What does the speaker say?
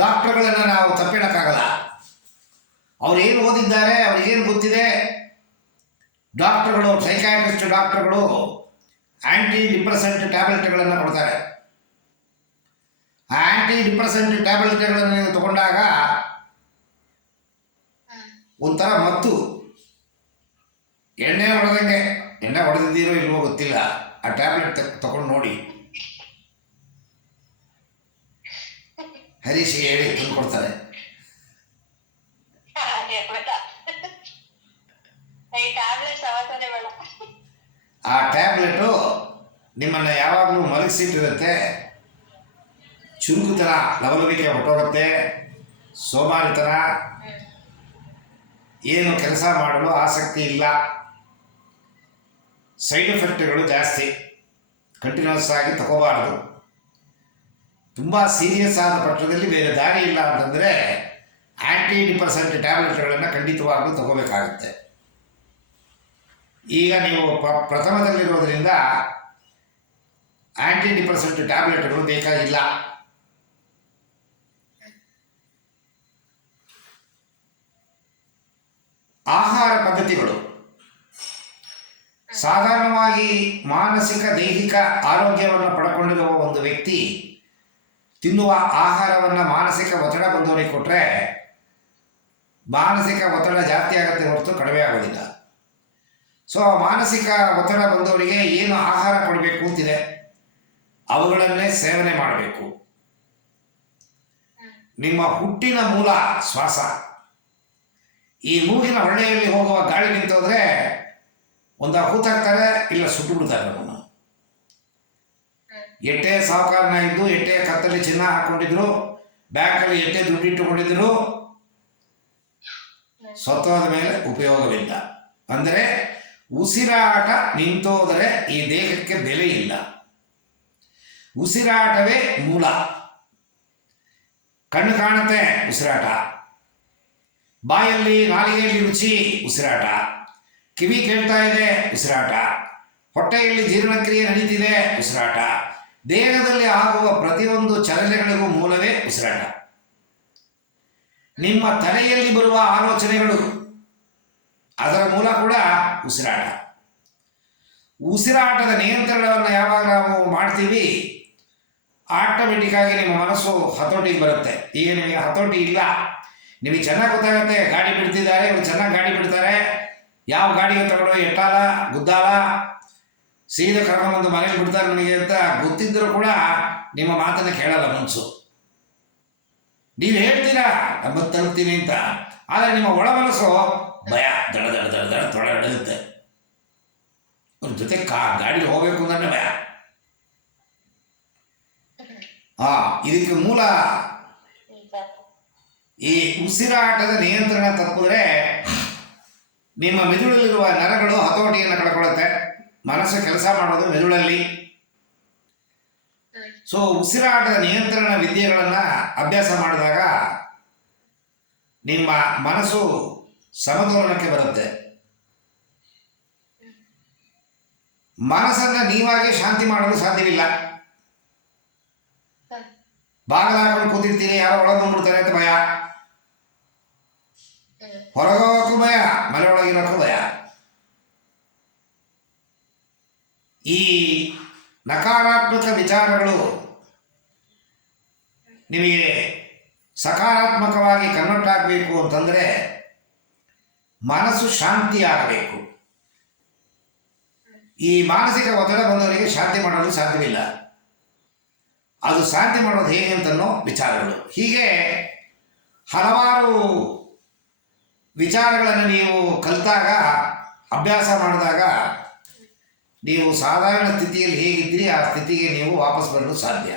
ಡಾಕ್ಟರ್ಗಳನ್ನು ನಾವು ತಪ್ಪಿಡೋಕ್ಕಾಗಲ್ಲ. ಅವ್ರೇನು ಓದಿದ್ದಾರೆ, ಅವ್ರಿಗೇನು ಗೊತ್ತಿದೆ. ಡಾಕ್ಟರ್ಗಳು, ಸೈಕಾಟ್ರಿಸ್ಟ್ ಡಾಕ್ಟರ್ಗಳು ಆ್ಯಂಟಿ ಡಿಪ್ರೆಸೆಂಟ್ ಟ್ಯಾಬ್ಲೆಟ್ಗಳನ್ನು ಕೊಡ್ತಾರೆ. ಆ ಆ್ಯಂಟಿ ಡಿಪ್ರೆಸೆಂಟ್ ಟ್ಯಾಬ್ಲೆಟ್ಗಳನ್ನು ನೀವು ತಗೊಂಡಾಗ ಒಂಥರ ಮತ್ತು ಎಣ್ಣೆ ಹೊಡೆದಂಗೆ, ಎಣ್ಣೆ ಹೊಡೆದಿದ್ದೀರೋ ಇಲ್ವೋ ಗೊತ್ತಿಲ್ಲ, ಆ ಟ್ಯಾಬ್ಲೆಟ್ ತಗೊಂಡು ನೋಡಿ. ಹರೀಶಿಗೆ ಹೇಳಿ ತಂದು ಕೊಡ್ತಾರೆ. ಆ ಟ್ಯಾಬ್ಲೆಟು ನಿಮ್ಮನ್ನು ಯಾವಾಗಲೂ ಮಲಗಿಸಿಟ್ಟಿರುತ್ತೆ. ಚುರುಕುತನ, ಲವಲವಿಕೆ ಹೊಟ್ಟೋಗುತ್ತೆ. ಸೋಮಾರಿತನ, ಏನು ಕೆಲಸ ಮಾಡಲು ಆಸಕ್ತಿ ಇಲ್ಲ. ಸೈಡ್ ಎಫೆಕ್ಟ್ಗಳು ಜಾಸ್ತಿ. ಕಂಟಿನ್ಯೂಸ್ ಆಗಿ ತಗೋಬಾರ್ದು. ತುಂಬ ಸೀರಿಯಸ್ ಆದ ಪಕ್ಷದಲ್ಲಿ ಬೇರೆ ದಾರಿ ಇಲ್ಲ ಅಂತಂದರೆ ಆ್ಯಂಟಿ ಡಿಪ್ರೆಸೆಂಟ್ ಟ್ಯಾಬ್ಲೆಟ್ಗಳನ್ನು ಖಂಡಿತವಾಗ್ಲೂ ತಗೋಬೇಕಾಗುತ್ತೆ. ಈಗ ನೀವು ಪ್ರಥಮದಲ್ಲಿರೋದ್ರಿಂದ ಆ್ಯಂಟಿ ಡಿಪ್ರೆಸೆಂಟ್ ಟ್ಯಾಬ್ಲೆಟ್ಗಳು ಬೇಕಾಗಿಲ್ಲ. ಆಹಾರ ಪದ್ಧತಿಗಳು ಸಾಧಾರಣವಾಗಿ ಮಾನಸಿಕ ದೈಹಿಕ ಆರೋಗ್ಯವನ್ನು ಪಡ್ಕೊಂಡಿರುವ ಒಂದು ವ್ಯಕ್ತಿ ತಿನ್ನುವ ಆಹಾರವನ್ನು ಮಾನಸಿಕ ಒತ್ತಡ ಬಂದವರಿಗೆ ಕೊಟ್ಟರೆ ಮಾನಸಿಕ ಒತ್ತಡ ಜಾಸ್ತಿ ಆಗುತ್ತೆ ಹೊರತು ಕಡಿಮೆ ಆಗೋದಿಲ್ಲ. ಸೊ ಮಾನಸಿಕ ಒತ್ತಡ ಬಂದವರಿಗೆ ಏನು ಆಹಾರ ಕೊಡಬೇಕು ಅಂತಿದೆ, ಅವುಗಳನ್ನೇ ಸೇವನೆ ಮಾಡಬೇಕು. ನಿಮ್ಮ ಹುಟ್ಟಿನ ಮೂಲ ಶ್ವಾಸ. ಈ ಮೂಗಿನ ಹೊಳ್ಳೆಯಲ್ಲಿ ಹೋಗುವ ಗಾಳಿ ನಿಂತೋದ್ರೆ ಒಂದು ಹೂತಾಕ್ತಾರೆ, ಇಲ್ಲ ಸುಟ್ಟು ಬಿಡ್ತಾರೆ ನಮ್ಮನ್ನು. ಎಟ್ಟೆ ಸಾಹುಕಾರನ ಇದ್ದು, ಎಟ್ಟೆ ಕತ್ತಲ್ಲಿ ಚಿನ್ನ ಹಾಕ್ಕೊಂಡಿದ್ರು, ಬ್ಯಾಂಕಲ್ಲಿ ಎಟ್ಟೆ ದುಡ್ಡಿಟ್ಟುಕೊಂಡಿದ್ರು, ಸತ್ತೋದ ಮೇಲೆ ಉಪಯೋಗವಿಲ್ಲ. ಅಂದರೆ ಉಸಿರಾಟ ನಿಂತೋದರೆ ಈ ದೇಹಕ್ಕೆ ಬೆಲೆ ಇಲ್ಲ. ಉಸಿರಾಟವೇ ಮೂಲ. ಕಣ್ಣು ಕಾಣುತ್ತೆ, ಉಸಿರಾಟ. ಬಾಯಲ್ಲಿ ನಾಲಿಗೆಯಲ್ಲಿ ರುಚಿ, ಉಸಿರಾಟ. ಕಿವಿ ಕೇಳ್ತಾ ಇದೆ, ಉಸಿರಾಟ. ಹೊಟ್ಟೆಯಲ್ಲಿ ಜೀರ್ಣಕ್ರಿಯೆ ನಡೀತಿದೆ, ಉಸಿರಾಟ. ದೇಹದಲ್ಲಿ ಆಗುವ ಪ್ರತಿಯೊಂದು ಚಲನೆಗಳಿಗೂ ಮೂಲವೇ ಉಸಿರಾಟ. ನಿಮ್ಮ ತಲೆಯಲ್ಲಿ ಬರುವ ಆಲೋಚನೆಗಳು, ಅದರ ಮೂಲ ಕೂಡ ಉಸಿರಾಟ. ಉಸಿರಾಟದ ನಿಯಂತ್ರಣವನ್ನು ಯಾವಾಗ ನಾವು ಮಾಡ್ತೀವಿ, ಆಟೋಮೆಟಿಕ್ ಆಗಿ ನಿಮ್ಮ ಮನಸ್ಸು ಹತೋಟಿಗೆ ಬರುತ್ತೆ. ಈಗ ನಿಮಗೆ ಹತೋಟಿ ಇಲ್ಲ, ನಿಮಗೆ ಚೆನ್ನಾಗಿ ಗೊತ್ತಾಗುತ್ತೆ. ಗಾಡಿ ಬಿಡ್ತಿದ್ದಾರೆ, ಇವರು ಚೆನ್ನಾಗಿ ಗಾಡಿ ಬಿಡ್ತಾರೆ, ಯಾವ ಗಾಡಿಗೆ ತಗೊಳ್ಳೋ, ಎಟ್ಟಾಲ ಗುದ್ದಾಲ ಸೀದಾ ಕರ್ಕೊಂಬಂದು ಮನೇಲಿ ಬಿಡ್ತಾರೆ ನಿಮಗೆ ಅಂತ ಗೊತ್ತಿದ್ದರೂ ಕೂಡ ನಿಮ್ಮ ಮಾತನ್ನು ಕೇಳಲ್ಲ ಮನಸ್ಸು. ನೀವು ಹೇಳ್ತೀರಾ ನಮ್ಮತ್ತು ತಲುಪ್ತೀನಿ ಅಂತ, ಆದರೆ ನಿಮ್ಮ ಒಳ ಮನಸ್ಸು ಭಯ, ದಡ ದಡ ದಡ ದಡ ತೊಡ ಹಿಡಿಯುತ್ತೆ. ಅವ್ರ ಜೊತೆ ಗಾಡಿ ಹೋಗಬೇಕು ಅಂದ್ರೆ ಭಯ. ಇದಕ್ಕೆ ಮೂಲ ಈ ಉಸಿರಾಟದ ನಿಯಂತ್ರಣ ತಪ್ಪಿದ್ರೆ ನಿಮ್ಮ ಮೆದುಳಲ್ಲಿರುವ ನರಗಳು ಹತೋಟಿಯನ್ನು ಕಳ್ಕೊಳ್ಳುತ್ತೆ. ಮನಸ್ಸು ಕೆಲಸ ಮಾಡೋದು ಮೆದುಳಲ್ಲಿ. ಸೊ ಉಸಿರಾಟದ ನಿಯಂತ್ರಣ ವಿದ್ಯೆಗಳನ್ನು ಅಭ್ಯಾಸ ಮಾಡಿದಾಗ ನಿಮ್ಮ ಮನಸ್ಸು ಸಮತೋಲನಕ್ಕೆ ಬರುತ್ತೆ. ಮನಸ್ಸನ್ನು ನೀವಾಗೆ ಶಾಂತಿ ಮಾಡಲು ಸಾಧ್ಯವಿಲ್ಲ. ಬಾಗಿಲು ಹಾಕೊಂಡು ಕೂತಿರ್ತೀರಿ, ಯಾರೋ ಒಳಗೆ ಬಂದ್ಬಿಡ್ತಾರೆ ಅಂತ ಭಯ, ಹೊರಗೋಗಕ್ಕೂ ಭಯ, ಮನೆ ಒಳಗಿರೋಕ್ಕೂ ಭಯ. ಈ ನಕಾರಾತ್ಮಕ ವಿಚಾರಗಳು ನಿಮಗೆ ಸಕಾರಾತ್ಮಕವಾಗಿ ಕನ್ವರ್ಟ್ ಆಗಬೇಕು ಅಂತಂದರೆ ಮನಸ್ಸು ಶಾಂತಿ ಆಗಬೇಕು. ಈ ಮಾನಸಿಕ ಒತ್ತಡ ಬಂದವರಿಗೆ ಶಾಂತಿ ಮಾಡಲು ಸಾಧ್ಯವಿಲ್ಲ. ಅದು ಶಾಂತಿ ಮಾಡೋದು ಹೇಗೆ ಅಂತನೋ ವಿಚಾರಗಳು. ಹೀಗೆ ಹಲವಾರು ವಿಚಾರಗಳನ್ನು ನೀವು ಕಲಿತಾಗ, ಅಭ್ಯಾಸ ಮಾಡಿದಾಗ ನೀವು ಸಾಧಾರಣ ಸ್ಥಿತಿಯಲ್ಲಿ ಹೇಗಿದ್ದೀರಿ ಆ ಸ್ಥಿತಿಗೆ ನೀವು ವಾಪಸ್ ಬರಲು ಸಾಧ್ಯ.